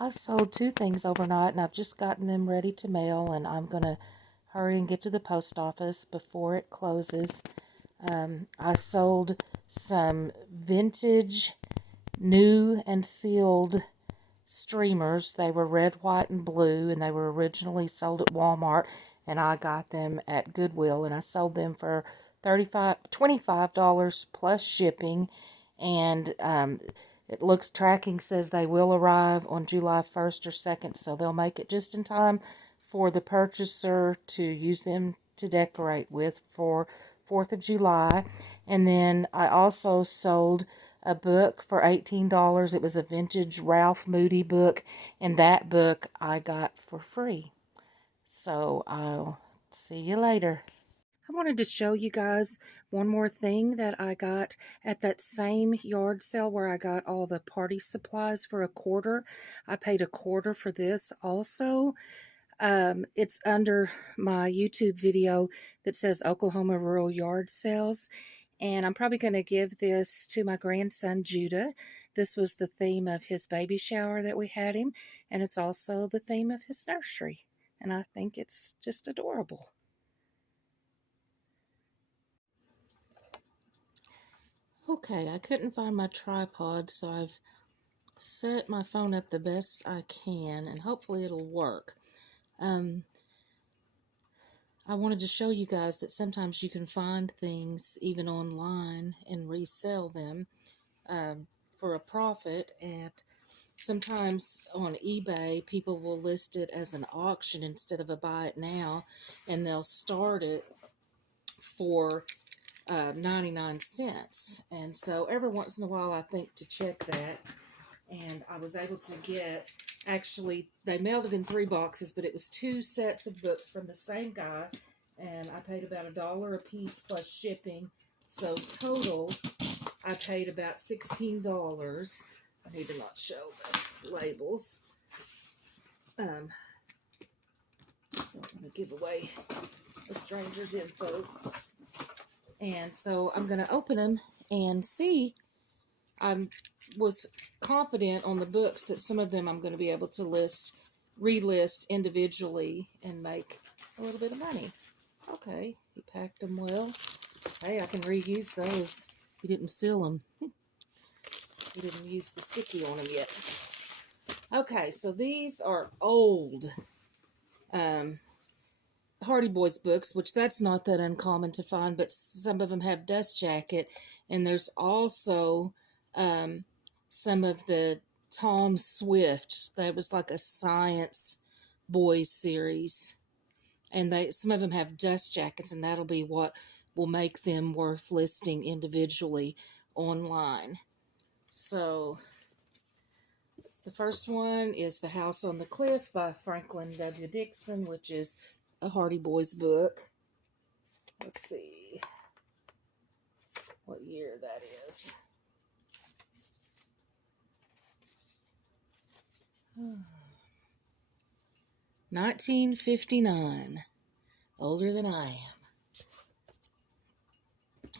I sold 2 things overnight, and I've just gotten them ready to mail, and I'm going to hurry and get to the post office before it closes. I sold some vintage, new and sealed streamers. They were red, white, and blue, and they were originally sold at Walmart, and I got them at Goodwill, and I sold them for $25 plus shipping, and it looks, tracking says they will arrive on July 1st or 2nd, so they'll make it just in time for the purchaser to use them to decorate with for 4th of July. And then I also sold a book for $18. It was a vintage Ralph Moody book, and that book I got for free. So I'll see you later. I wanted to show you guys one more thing that I got at that same yard sale where I got all the party supplies for $1. I paid $1 for this also. It's under my YouTube video that says Oklahoma Rural Yard Sales. And I'm probably going to give this to my grandson, Judah. This was the theme of his baby shower that we had him. And it's also the theme of his nursery. And I think it's just adorable. Okay, I couldn't find my tripod, so I've set my phone up the best I can, and hopefully it'll work. I wanted to show you guys that sometimes you can find things even online and resell them for a profit. And sometimes on eBay, people will list it as an auction instead of a buy it now, and they'll start it for 99 cents. And so every once in a while I think to check that, and I was able to get, actually they mailed it in 3 boxes, but it was 2 sets of books from the same guy, and I paid about $1 a piece plus shipping. So total I paid about $16. I need to not show the labels. Don't want to give away a stranger's info. And so I'm going to open them and see. I was confident on the books that some of them I'm going to be able to relist individually and make a little bit of money. Okay, he packed them well. Hey, I can reuse those. He didn't seal them. He didn't use the sticky on them yet. Okay, so these are old Hardy Boys books, which that's not that uncommon to find, but some of them have dust jacket. And there's also some of the Tom Swift. That was like a science boys series. And some of them have dust jackets, and that'll be what will make them worth listing individually online. So the first one is The House on the Cliff by Franklin W. Dixon, which is a Hardy Boys book. Let's see what year that is. 1959. Older than I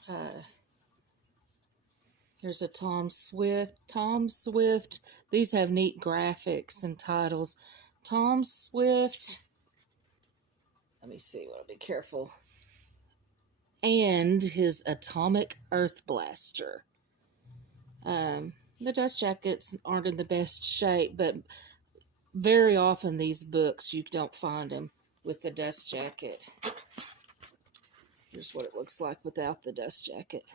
am. Here's a Tom Swift. Tom Swift. These have neat graphics and titles. Tom Swift. Let me see. I'll be careful. And his Atomic Earth Blaster. The dust jackets aren't in the best shape, but very often these books you don't find them with the dust jacket. Here's what it looks like without the dust jacket.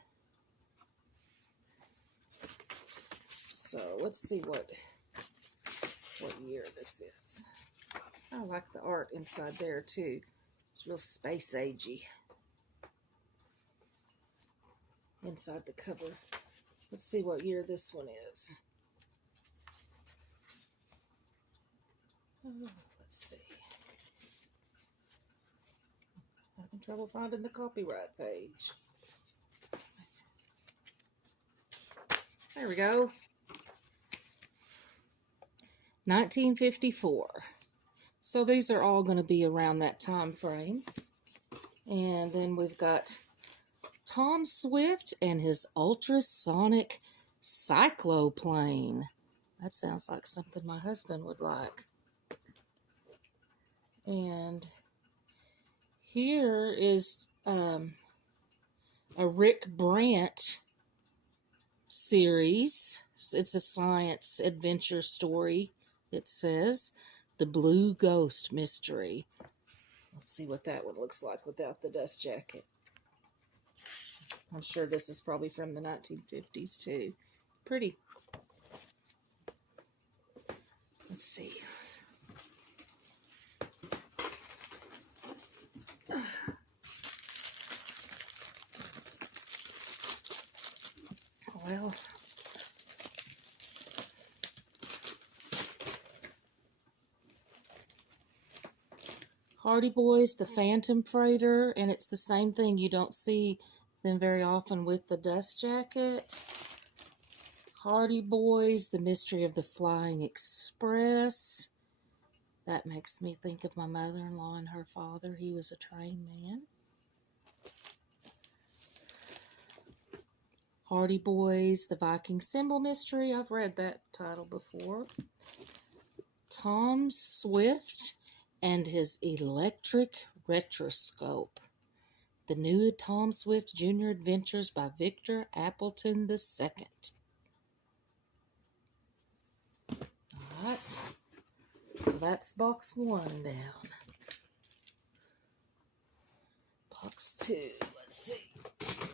So let's see what year this is. I like the art inside there too. It's real space agey inside the cover. Let's see what year this one is. Oh, let's see. Having trouble finding the copyright page. There we go. 1954. So these are all going to be around that time frame. And then we've got Tom Swift and his ultrasonic cycloplane. That sounds like something my husband would like. And here is a Rick Brandt series. It's a science adventure story. It says The Blue Ghost Mystery. Let's see what that one looks like without the dust jacket. I'm sure this is probably from the 1950s too. Pretty. Let's see. Well, Hardy Boys, the Phantom Freighter, and it's the same thing. You don't see them very often with the dust jacket. Hardy Boys, The Mystery of the Flying Express. That makes me think of my mother-in-law and her father. He was a train man. Hardy Boys, The Viking Symbol Mystery. I've read that title before. Tom Swift and His Electric Retroscope. The New Tom Swift Jr. Adventures by Victor Appleton II. Alright. That's box 1 down. Box 2. Let's see.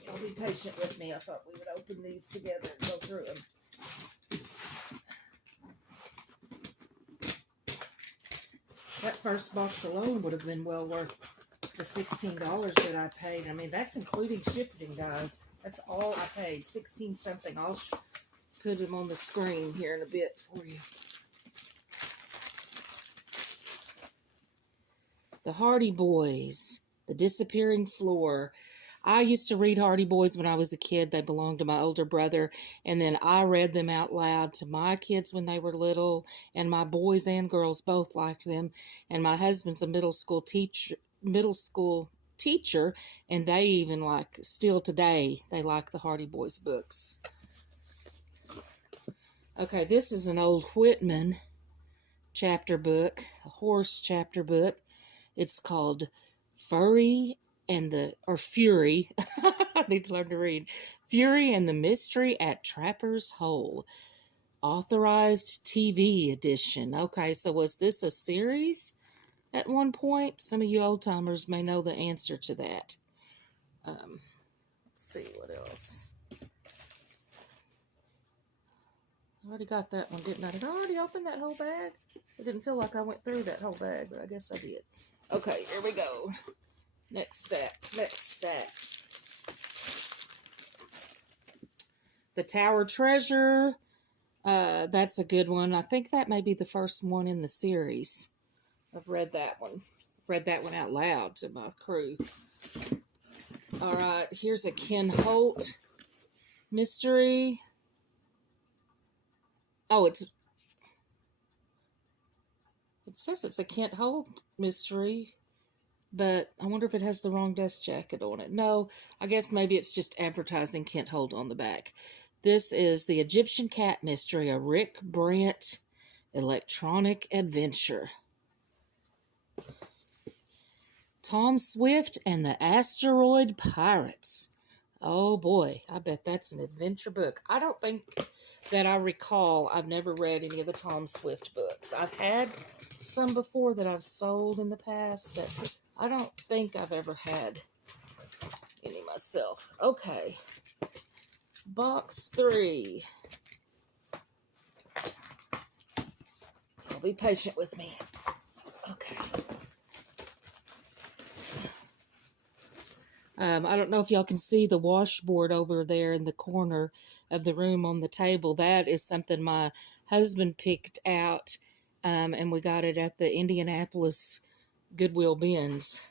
Y'all be patient with me. I thought we would open these together and go through them. That first box alone would have been well worth the $16 that I paid. I mean, that's including shipping, guys. That's all I paid. 16 something. I'll put them on the screen here in a bit for you. The Hardy Boys, The Disappearing Floor. I used to read Hardy Boys when I was a kid. They belonged to my older brother. And then I read them out loud to my kids when they were little. And my boys and girls both liked them. And my husband's a middle school teacher. And they even still today, they like the Hardy Boys books. Okay, this is an old Whitman chapter book, a horse chapter book. It's called Fury. I need to learn to read. Fury and the Mystery at Trapper's Hole. Authorized TV edition. Okay, so was this a series at one point? Some of you old timers may know the answer to that. Let's see what else. I already got that one, didn't I? Did I already open that whole bag? It didn't feel like I went through that whole bag, but I guess I did. Okay, here we go. Next stack. The Tower Treasure. That's a good one. I think that may be the first one in the series. I've read that one. Read that one out loud to my crew. All right, here's a Ken Holt mystery. Oh, it says it's a Kent Holt mystery, but I wonder if it has the wrong dust jacket on it. No, I guess maybe it's just advertising Kent Holt on the back. This is the Egyptian Cat Mystery, a Rick Brandt electronic adventure. Tom Swift and the Asteroid Pirates. Oh boy, I bet that's an adventure book. I don't think that I recall. I've never read any of the Tom Swift books. I've had some before that I've sold in the past, but I don't think I've ever had any myself. Okay. Box 3. Y'all be patient with me. Okay. I don't know if y'all can see the washboard over there in the corner of the room on the table. That is something my husband picked out, and we got it at the Indianapolis Goodwill bins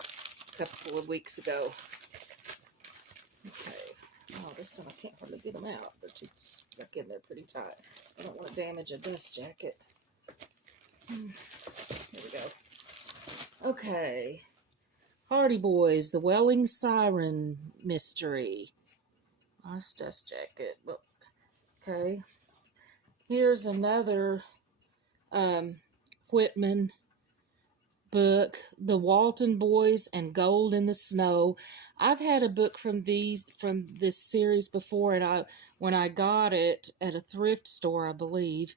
a couple of weeks ago. Okay. Oh, this one I can't hardly get them out. They're too stuck in there pretty tight. I don't want to damage a dust jacket. Here we go. Okay. Hardy Boys, The Welling Siren Mystery. Nice dust jacket. Okay. Here's another Whitman book, The Walton Boys and Gold in the Snow. I've had a book from this series before, and when I got it at a thrift store, I believe,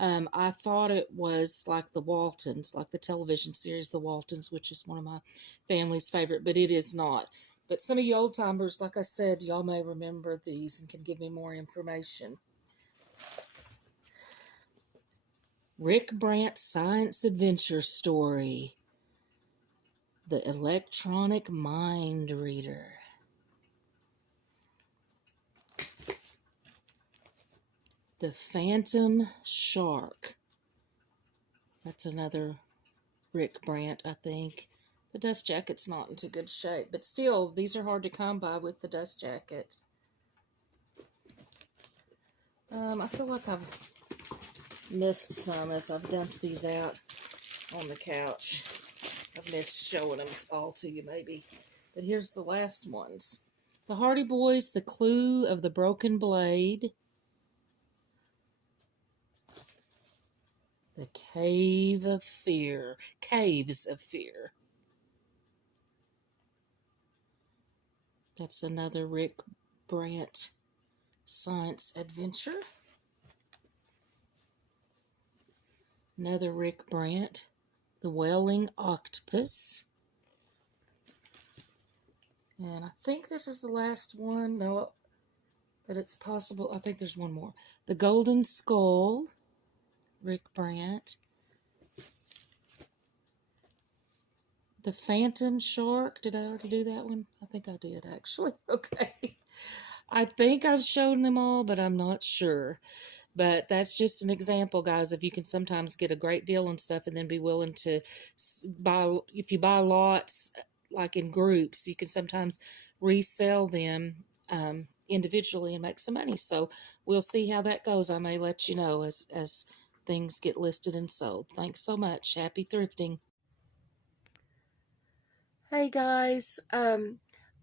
I thought it was like the Waltons, like the television series The Waltons, which is one of my family's favorite, but it is not. But some of you old timers, like I said, y'all may remember these and can give me more information. Rick Brant's Science Adventure Story. The Electronic Mind Reader. The Phantom Shark. That's another Rick Brant, I think. The dust jacket's not in too good shape, but still, these are hard to come by with the dust jacket. I feel like I've missed some as I've dumped these out on the couch. I've missed showing them all to you, maybe. But here's the last ones. The Hardy Boys, The Clue of the Broken Blade. The Cave of Fear. Caves of Fear. That's another Rick Brant science adventure. Another Rick Brant. The Welling Octopus. And I think this is the last one. No, but it's possible. I think there's one more. The Golden Skull. Rick Brant. The Phantom Shark. Did I already do that one? I think I did, actually. Okay. I think I've shown them all, but I'm not sure. But that's just an example, guys, if you can sometimes get a great deal on stuff and then be willing to buy, if you buy lots, like in groups, you can sometimes resell them individually and make some money. So we'll see how that goes. I may let you know as things get listed and sold. Thanks so much. Happy thrifting. Hey guys,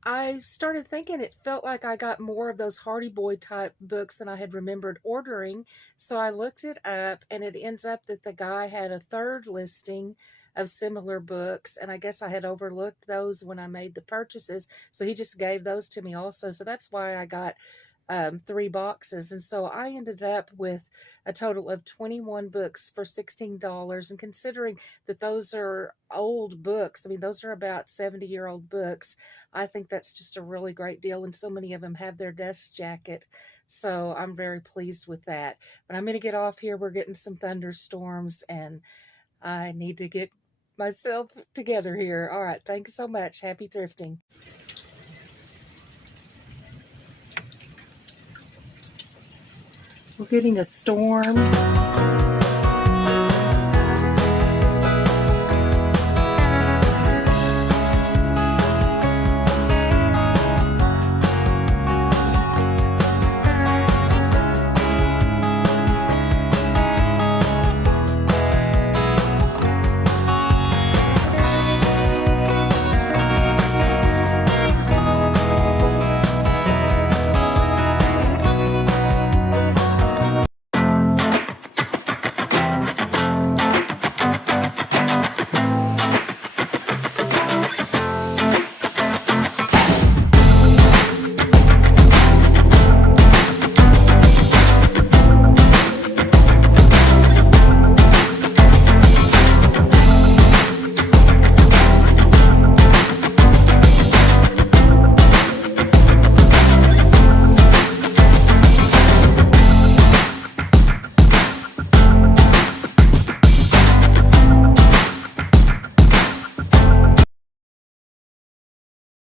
I started thinking it felt like I got more of those Hardy Boy type books than I had remembered ordering. So I looked it up, and it ends up that the guy had a third listing of similar books, and I guess I had overlooked those when I made the purchases. So he just gave those to me also. So that's why I got 3 boxes. And so I ended up with a total of 21 books for $16. And considering that those are old books, I mean, those are about 70-year-old books, I think that's just a really great deal. And so many of them have their dust jacket. So I'm very pleased with that. But I'm going to get off here. We're getting some thunderstorms, and I need to get myself together here. All right. Thanks so much. Happy thrifting. We're getting a storm.